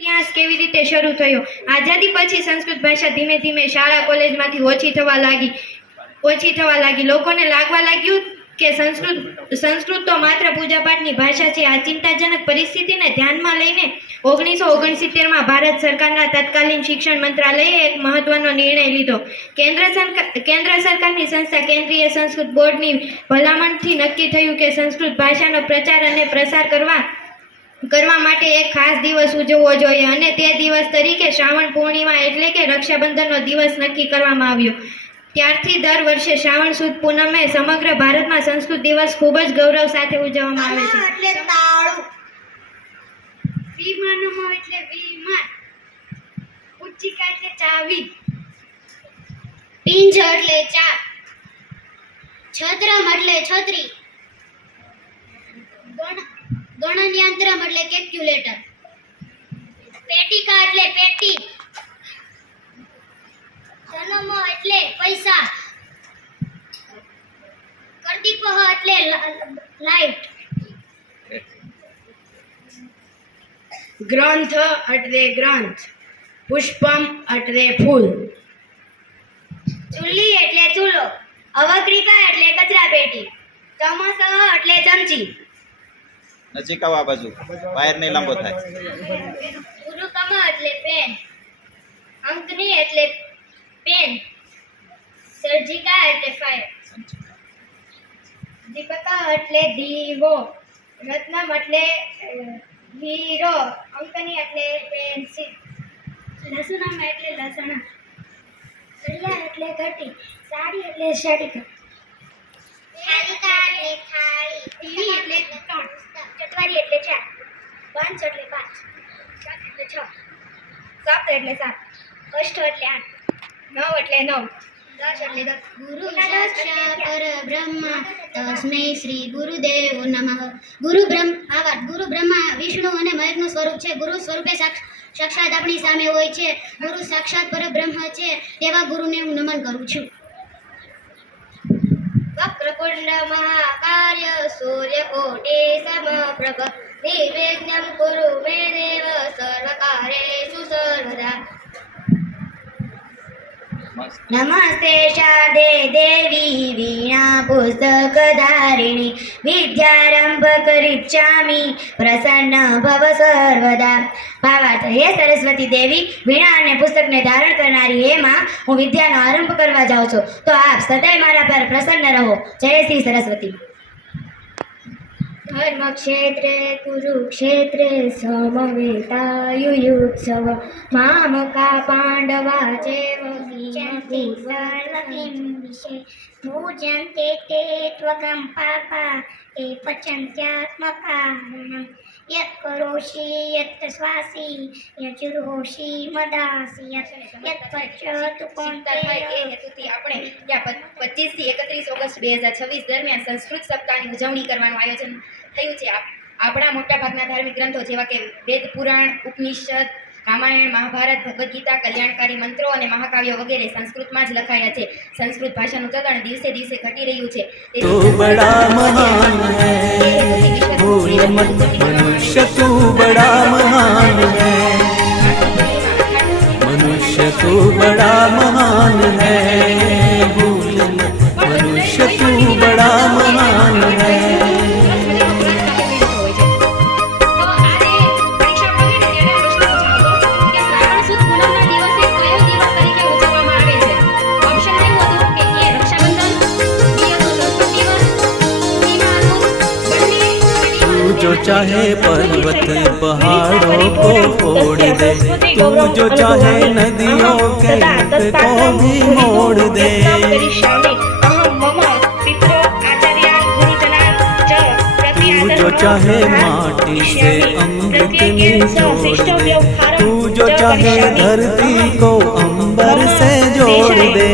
ઇતિહાસ કેવી રીતે શરૂ થયો? આઝાદી પછી સંસ્કૃત ભાષા ધીમે ધીમે શાળા કોલેજમાંથી ઓછી થવા લાગી. લોકોને લાગવા લાગ્યું કે સંસ્કૃત તો માત્ર પૂજાપાઠની ભાષા છે. આ ચિંતાજનક પરિસ્થિતિને ધ્યાનમાં લઈને 1969માં ભારત સરકારના તત્કાલીન શિક્ષણ મંત્રાલયે એક મહત્વનો નિર્ણય લીધો. કેન્દ્ર સરકારની સંસ્થા કેન્દ્રીય સંસ્કૃત બોર્ડની ભલામણથી નક્કી થયું કે સંસ્કૃત ભાષાનો પ્રચાર અને પ્રસાર કરવા માટે એક ખાસ દિવસ ઉજવવો જોઈએ અને તે દિવસ તરીકે શ્રાવણ પૂર્ણિમા એટલે કે રક્ષાબંધનનો દિવસ નક્કી કરવામાં આવ્યો. ત્યારથી દર વર્ષે શ્રાવણ સુદ પૂનમે સમગ્ર ભારતમાં સંસ્કૃત દિવસ ખૂબ જ ગૌરવ સાથે ઉજવવામાં આવે છે. વિમાનમો એટલે વિમાન, ઉચ્ચિકા એટલે ચાવી, પિંજ એટલે ચાક, છદ્રમ એટલે છત્રી, ગણનયંત્રમ એટલે કેલ્ક્યુલેટર, પેટિકા એટલે પેટી, ધનમો એટલે પૈસા, કરદીપહ એટલે લાઈટ, ગ્રંથ એટલે ગ્રંથ, પુષ્પમ એટલે ફૂલ, ચૂલી એટલે ચૂલો, અવક્રિકા એટલે કચરા પેટી, ચમસહ એટલે ચમચી, નજીક આવો આ બાજુ વાયર નહીં લાંબો થાય. ગુરુકમ એટલે પેન, અંકની એટલે પેન, સર્જિકા એટલે ફાયર, દીપકા એટલે દીવો, રત્નમ એટલે હીરો, અંકની એટલે પેન્સિલ, લસુનમ એટલે લસણ, સળિયા એટલે ઘટી, સાડી એટલે સાડી, થાલિકા એટલે થાળી, ટીવી એટલે ત્રણ, ચટવારી એટલે ચાર, પાંચ એટલે પાંચ, સાત એટલે છ, સાત એટલે સાત, અષ્ટ એટલે આઠ, નવ એટલે નવ, દસ એટલે દસ. ગુરુ સાક્ષાત પરબ્રહ્મ તસ્મૈ શ્રી ગુરુદેવો નમઃ. ગુરુ બ્રહ્મા વિષ્ણુ અને મહેશનું સ્વરૂપ છે. ગુરુ સ્વરૂપે સાક્ષાત આપણી સામે હોય છે. ગુરુ સાક્ષાત પરબ્રહ્મ છે. તેવા ગુરુને હું નમન કરું છું. વક્રતુંડ મહાકાય સૂર્યકોટિ સમપ્રભ નિર્વિઘ્नं કુરુ મે દેવ સર્વકાર્યેષુ સર્વદા. નમસ્તે શારદે દેવી વીણા પુસ્તકધારિણી વિદ્યારંભ કરિષ્યામિ પ્રસન્ન ભવ સર્વદા. ભાવાર્થ: હે સરસ્વતી દેવી, વીણા અને પુસ્તકને ધારણ કરનારી હે માં, હું વિદ્યાનો આરંભ કરવા જાઉં છું, તો આપ સદાય મારા પર પ્રસન્ન રહો. જય શ્રી સરસ્વતી. ધર્મક્ષેત્રે કુરુક્ષેત્રે સમવેતાયુયુત્સવ મામકા પાંડવા ચેવ પૂજન્તે તે ત્વગં પાપા તે પચન્ત્યાત્મકાरणं યત કરોષિ યત શ્વાસી યજુર્હોષિ મદાસી યત પચ્યતુ એ હેતુથી આપણે ત્યાં 25 થી 31 ઓગસ્ટ 2026 દરમિયાન સંસ્કૃત સપ્તાહની ઉજવણી કરવાનું આયોજન થયું છે. આપણા મોટાભાગના ધાર્મિક ગ્રંથો જેવા કે વેદ, પુરાણ, ઉપનિષદ, રામાયણ, મહાભારત, ભગવદ્ ગીતા, કલ્યાણકારી મંત્રો અને મહાકાવ્યો વગેરે સંસ્કૃતમાં જ લખાયા છે. સંસ્કૃત ભાષાનું ચલણ દિવસે દિવસે ઘટી રહ્યું છે. तू बड़ा महान है, भूल मत मनुष्य, तू बड़ा महान है, मनुष्य तू बड़ा महान है, भूल मत मनुष्य, तू बड़ा महान है. जो चाहे पर्वत पहाड़ों को फोड़ दे, तू जो चाहे नदियों के मुख को भी मोड़ दे. तू जो चाहे माटी से अमृत निचोड़ दे, तू जो चाहे धरती को अंबर से जोड़ दे.